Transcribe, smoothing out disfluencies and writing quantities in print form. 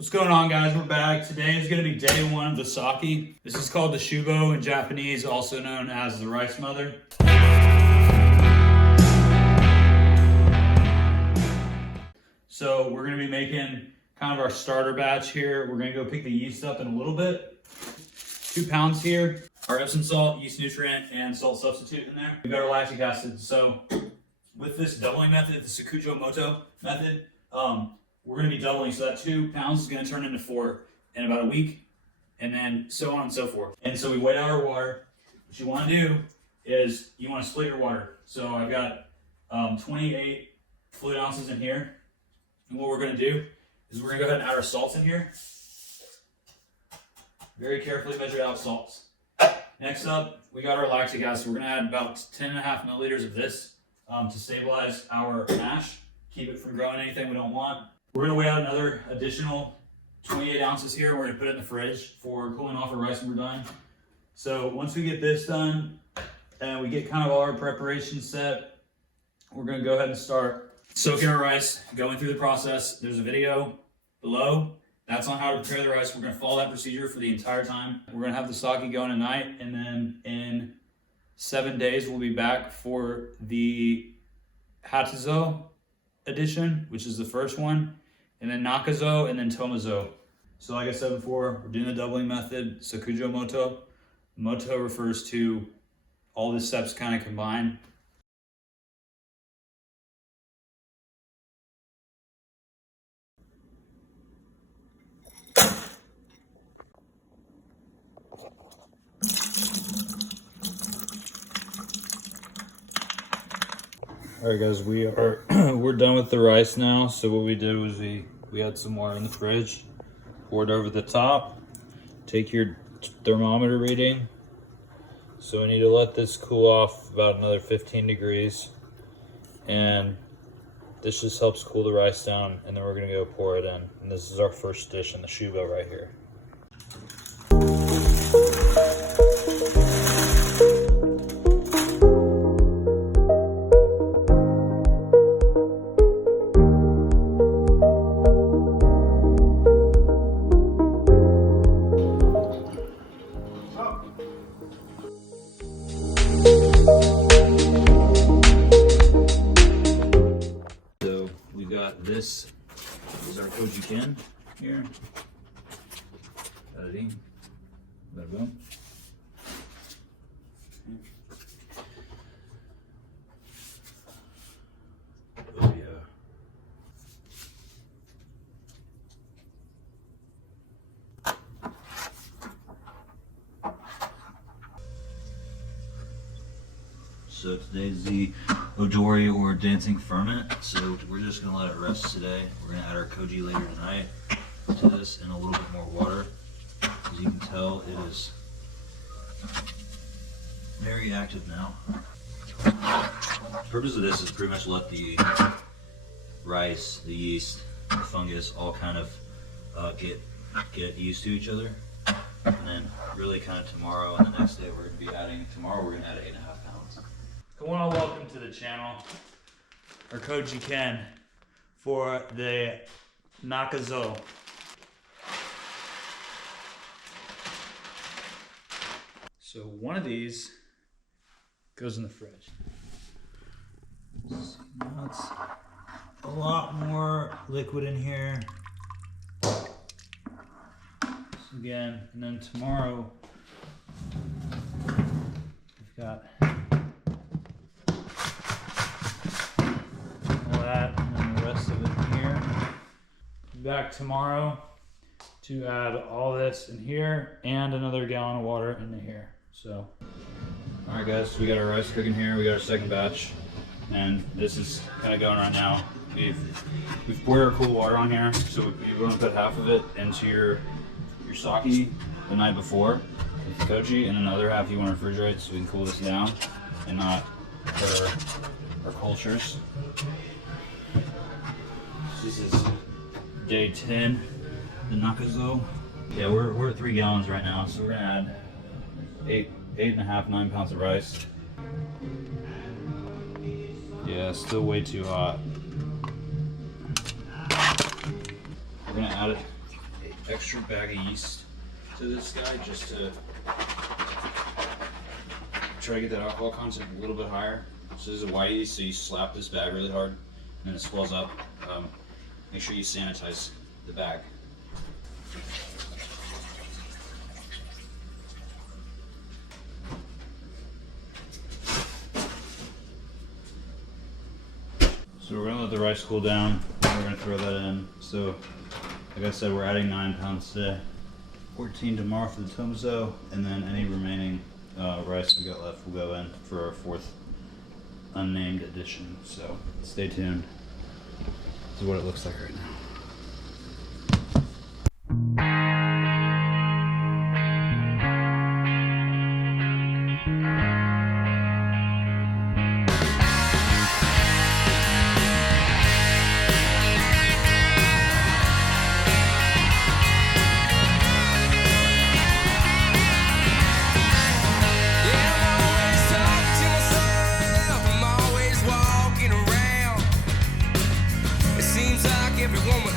What's going on, guys? We're back. Today is going to be day one of the Saké. This is called the Shubo in Japanese, also known as the rice mother. So we're going to be making kind of our starter batch here. We're going to go pick the yeast up in a little bit. 2 pounds here. Our Epsom salt, yeast nutrient, and salt substitute in there. We've got our lactic acid. So with this doubling method, the Sakujo Moto method, we're going to be doubling, so that 2 pounds is going to turn into 4 in about a week, and then so on and so forth. And so we weigh out our water. What you want to do is you want to split your water. So I've got 28 fluid ounces in here, and what we're going to do is we're going to go ahead and add our salts in here. Very carefully measure out salts. Next up, we got our lactic acid. We're going to add about 10.5 milliliters of this to stabilize our mash, keep it from growing anything we don't want. We're going to weigh out another additional 28 ounces here. We're going to put it in the fridge for cooling off our rice when we're done. So once we get this done and we get kind of all our preparation set, we're going to go ahead and start soaking our rice, going through the process. There's a video below. That's on how to prepare the rice. We're going to follow that procedure for the entire time. We're going to have the Saké going tonight, and then in 7 days we'll be back for the Hatsuzoe edition, which is the first one, and then Nakazoe, and then Tomezoe. So like I said before, we're doing the doubling method, Sakujo Moto. Moto refers to all the steps kind of combined. All right, guys, we're done with the rice now. So what we did was we had some water in the fridge, poured over the top. Take your thermometer reading. So we need to let this cool off about another 15 degrees, and this just helps cool the rice down. And then we're gonna go pour it in. And this is our first dish in the Shubo right here. This is our koji ken here. Editing. Bada boom. Oh yeah. So today's the Odori or dancing ferment. So we're just gonna let it rest today. We're gonna add our koji later tonight to this and a little bit more water. As you can tell, it is very active now. The purpose of this is pretty much let the rice, the yeast, the fungus all kind of get used to each other. And then really kind of tomorrow and the next day we're gonna be adding, tomorrow we're gonna add 8.5 pounds. I want to welcome to the channel our koji ken for the Nakazoe. So one of these goes in the fridge. See, now it's a lot more liquid in here. So again, and then tomorrow we've got back tomorrow to add all this in here and another gallon of water into here. So, all right, guys, so we got our rice cooking here. We got our second batch, and this is kind of going right now. We've poured our cool water on here, so we're going to put half of it into your Saké the night before with the koji, and another half you want to refrigerate so we can cool this down and not hurt our cultures. This is day 10, the Nakazoe. Yeah, we're at 3 gallons right now, so we're gonna add 9 pounds of rice. Yeah, still way too hot. We're gonna add extra bag of yeast to this guy just to try to get that alcohol content a little bit higher. So this is a white yeast, so you slap this bag really hard and it swells up. Make sure you sanitize the bag. So we're gonna let the rice cool down, and we're gonna throw that in. So, like I said, we're adding 9 pounds today. 14 tomorrow for the Tomezoe, and then any remaining rice we got left will go in for our 4th unnamed edition. So stay tuned. This is what it looks like right now. Everyone